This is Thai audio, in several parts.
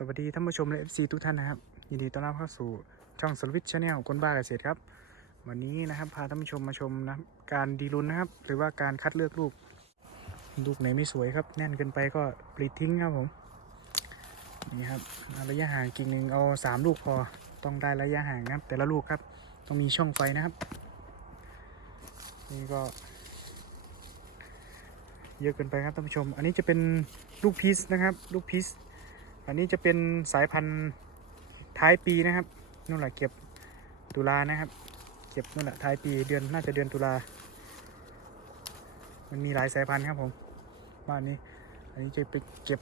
สวัสดีท่านผู้ชมและ FC ทุกท่านนะครับ ยินดีต้อนรับเข้าสู่ช่องสวิตชาแนลคนบ้าเกษตรครับ วันนี้นะครับพาท่านผู้ชมมาชมนะการดีลุนนะครับ หรือว่าการคัดเลือกลูก ลูกไหนไม่สวยครับ แน่นเกินไปก็ปลิดทิ้งครับผมนี่ครับระยะห่างกิ่งหนึ่งเอาสามลูกพอต้องได้ระยะห่างนะครับ แต่ละลูกครับต้องมีช่องไฟนะครับ นี่ก็เยอะเกินไปครับท่านผู้ชม อันนี้จะเป็นลูกพีชนะครับ ลูกพีช อันนี้จะเป็นสายพันธุ์ท้ายปีนะครับนู่นแหละเก็บตุลานะครับ เก็บนู่นแหละท้ายปีเดือนน่าจะเดือนตุลา มันมีหลายสายพันธุ์ครับผมบ้านนี้ อันนี้จะไปเก็บ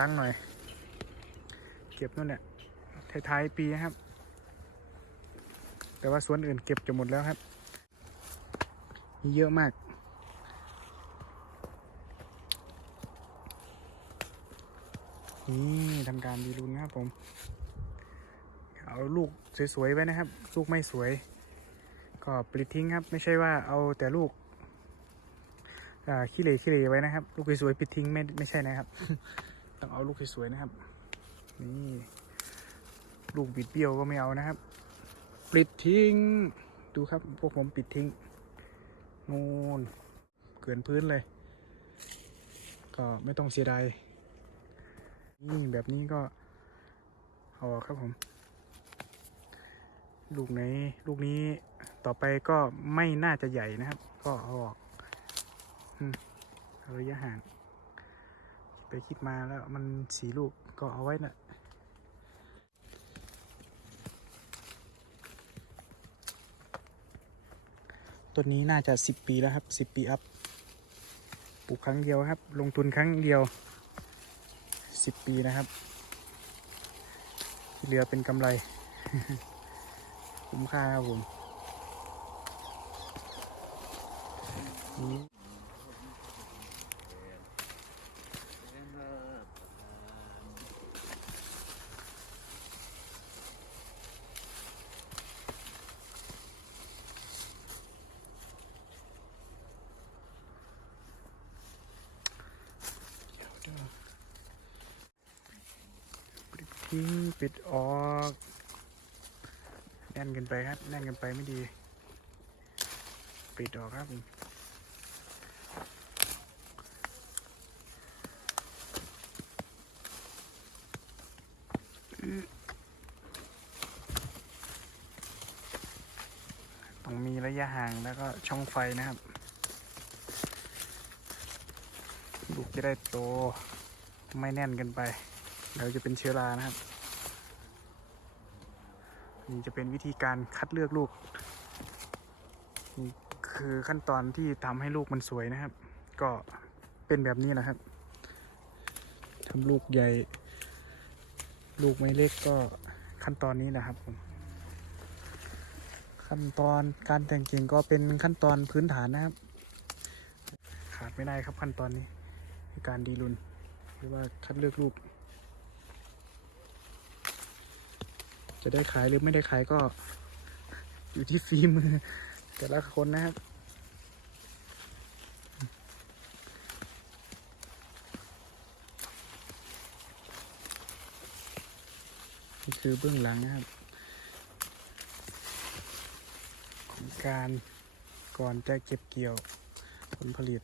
ลังๆหน่อย เก็บนู่นแหละท้ายๆปีนะครับ แต่ว่าสวนอื่นเก็บจะหมดแล้วครับมีเยอะมาก นี่ทำการดีลุนนะครับผม เอาลูกสวยๆไว้นะครับ ลูกไม่สวย ก็ปลิดทิ้งครับ ไม่ใช่ว่าเอาแต่ลูกขี้เหร่ขี้เหร่ไว้นะครับ ลูกสวยๆปิดทิ้งไม่ไม่ใช่นะครับ ต้องเอาลูกสวยๆนะครับ นี่ลูกบิดเบี้ยวก็ไม่เอานะครับ ปิดทิ้ง ดูครับ พวกผมปิดทิ้งนูนเกินพื้นเลย ก็ไม่ต้องเสียดาย นี่แบบนี้ก็เอาออกครับผม ลูกไหนลูกนี้ต่อไปก็ไม่น่าจะใหญ่นะครับ ก็เอาออกอืมเอาระยะห่างไปคิดมาแล้วมันสีลูกก็เอาไว้นะต้นนี้น่าจะสิบปีแล้วครับสิบปีอัพ ปลูกครั้งเดียวครับ ลงทุนครั้งเดียว สิบปีนะครับ ที่เหลือเป็นกำไร คุ้มค่าครับผมนี่ ทิ้งปิดออกแน่นเกินไปครับ แน่นเกินไปไม่ดี ปิดออกครับต้องมีระยะห่างแล้วก็ช่องไฟนะครับ ลูกจะได้โต ไม่แน่นเกินไป เดี๋ยวจะเป็นเชื้อรานะครับ นี่จะเป็นวิธีการคัดเลือกลูก นี่คือขั้นตอนที่ทำให้ลูกมันสวยนะครับ ก็เป็นแบบนี้แหละครับทำลูกใหญ่ ลูกไม่เล็กก็ขั้นตอนนี้นะครับผมขั้นตอนการแต่งกิ่งก็เป็นขั้นตอนพื้นฐานนะครับ ขาดไม่ได้ครับขั้นตอนนี้คือการดีลุนหรือว่าคัดเลือกลูก จะได้ขายหรือไม่ได้ขายก็ อยู่ที่ฝีมือ แต่ละคนนะครับนี่คือเบื้องหลังนะครับ ของการก่อนจะเก็บเกี่ยวผลผลิต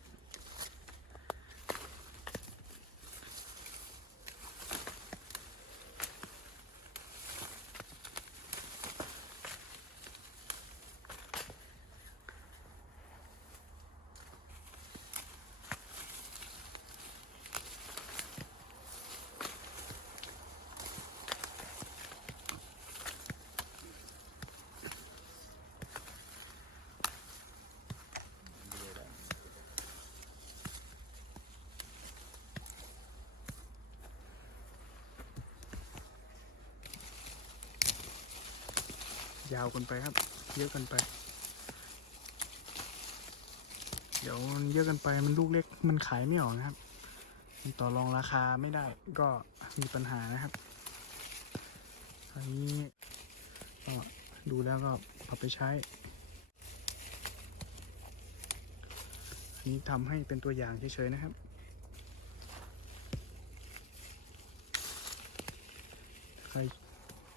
ยาวกันไปครับ เยอะกันไป เดี๋ยวมันเยอะกันไปมันลูกเล็กมันขายไม่ออกนะครับมันต่อรองราคาไม่ได้ก็มีปัญหานะครับอันนี้ก็ดูแล้วก็เอไปใช้ อันนี้ทำให้เป็นตัวอย่างเฉยๆนะครับร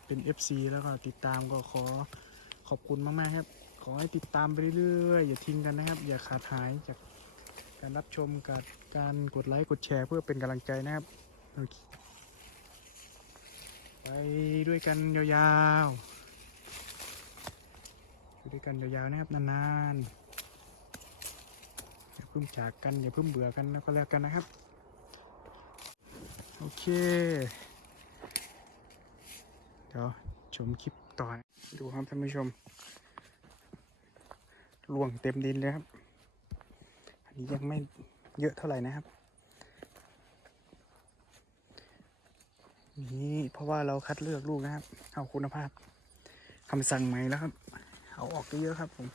เป็น FC แล้วก็ติดตามก็ขอขอบคุณมากๆครับ ขอให้ติดตามไปเรื่อยๆ อย่าทิ้งกันนะครับ อย่าขาดหายจากการรับชมกับการกดไลค์กดแชร์เพื่อเป็นกำลังใจนะครับโอเคไปด้วยกันยาวๆอยู่ด้วยกันยาวๆนะครับนานๆอย่าเพิ่งจากกันอย่าเพิ่งเบื่อกันแล้วก็แล้วกันนะครับ โอเค เดี๋ยวชมคลิปต่อดูครับท่านผู้ชมล่วงเต็มดินเลยครับ อันนี้ยังไม่เยอะเท่าไหร่นะครับ นี่เพราะว่าเราคัดเลือกลูกนะครับ เอาคุณภาพคำสั่งใหม่แล้วครับ เอาออกเยอะๆครับผม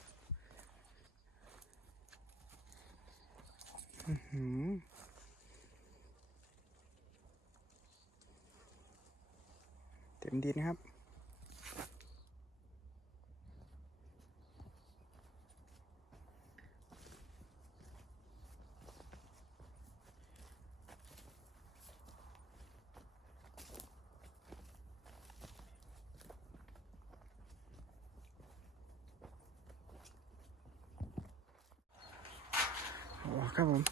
อือหือ เต็มดินครับ โอ้ครับผม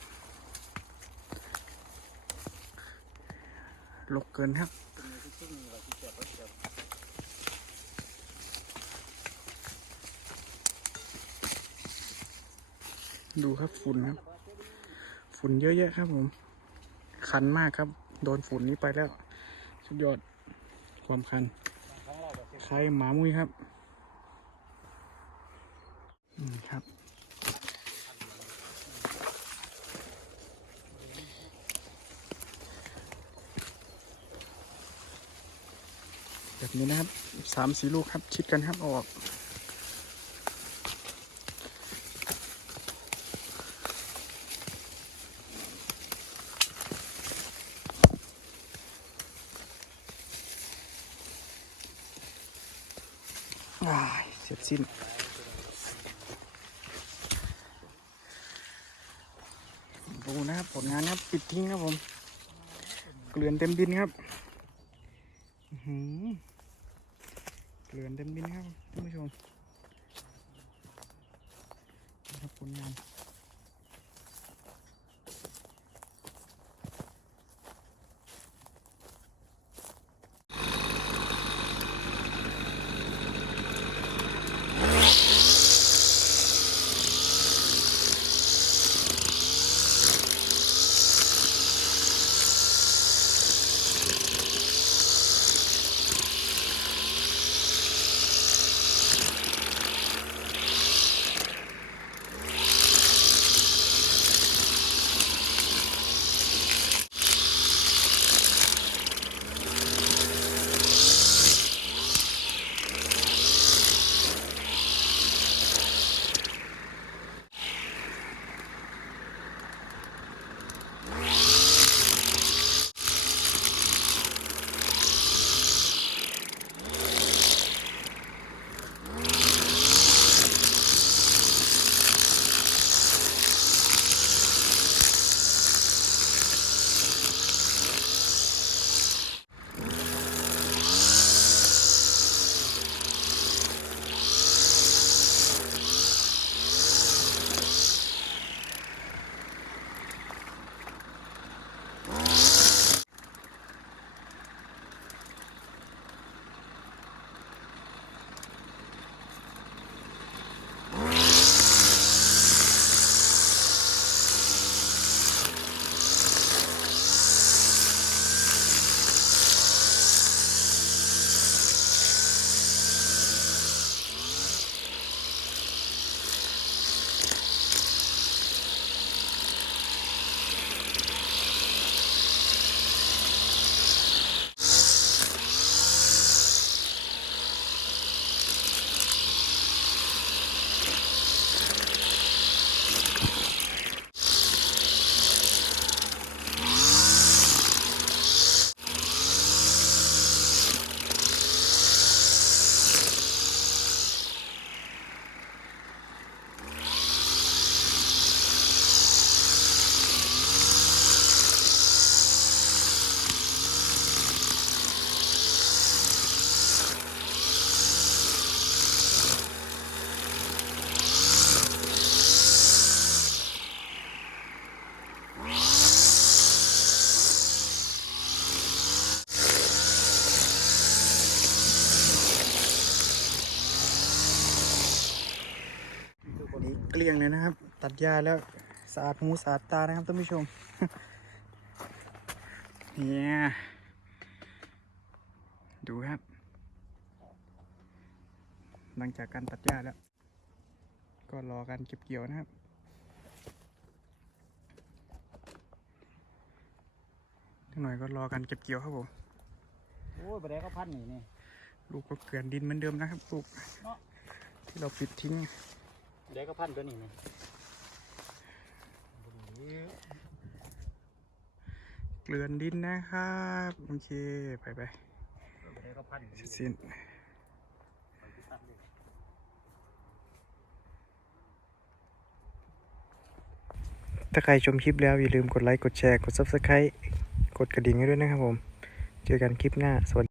ลกเกินครับ ดูครับฝุ่นครับ ฝุ่นเยอะแยะครับผม คันมากครับ โดนฝุ่นนี้ไปแล้ว สุดยอดความคันคล้หมามุ้ยครับอืมครับ แบบนี้นะครับสามสีลูกครับ ชิดกันครับออก อ้ายเสร็จสิ้น ดูนะครับผลงานนะครับ ปิดทิ้งครับผม เกลือนเต็มดินครับเกลือนเต็มดินครับท่านผู้ชมครับผลงาน เลยนะครับ ตัดหญ้าแล้วสะอาดหูสะอาดตานะครับท่านผู้ชมเนี่ยดูครับ หลังจากการตัดหญ้าแล้ว ก็รอการเก็บเกี่ยวนะครับ ทักหน่อยก็รอการเก็บเกี่ยวครับผมโอ้ยบดได้ก็พันนี่นี่ลูกก็เกลื่อนดินเหมือนเดิมนะครับลูกเนาะที่เราปิดทิ้ง บดได้ก็พันตัวนี้นี่เกลื่อนดินนะครับ โอเค ไปไปบดได้ก็พันเสร็จสิ้นถ้าใครชมคลิปแล้ว อย่าลืมกดไลค์ กดแชร์ กด subscribe กดกระดิ่งให้ด้วยนะครับผม เจอกันคลิปหน้า สวัสดี